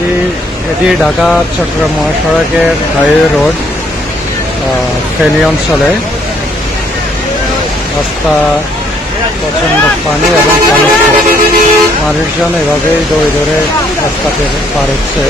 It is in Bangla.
এটি ঢাকা চট্টগ্রাম মহাসড়কের হাইওয়ে রোড ফেনী অঞ্চলে। রাস্তা প্রচণ্ড পানি এবং মানুষজন এভাবেই দৌড়ে দৌড়ে রাস্তাতে পার হচ্ছে।